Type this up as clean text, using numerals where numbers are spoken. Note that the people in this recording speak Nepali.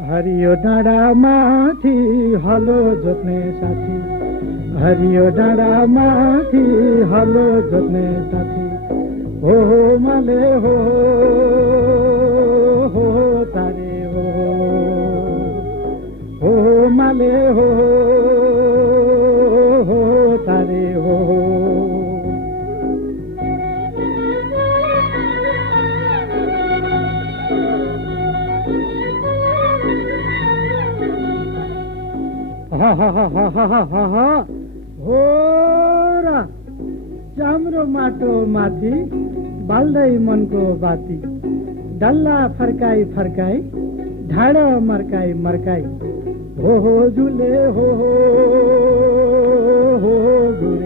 हरियो डाँडा माथि हलो जोत्ने साथी, हरियो डाँडा माथि हलो जोत्ने साथी, हो माले हो तारे हो माले हो तारे हो। हो र चाम्रो माटो माथि बाल्दै मनको बाती, डल्ला फर्काई फर्काई ढाड मर्काई मर्काई, हो झुले हो झुले।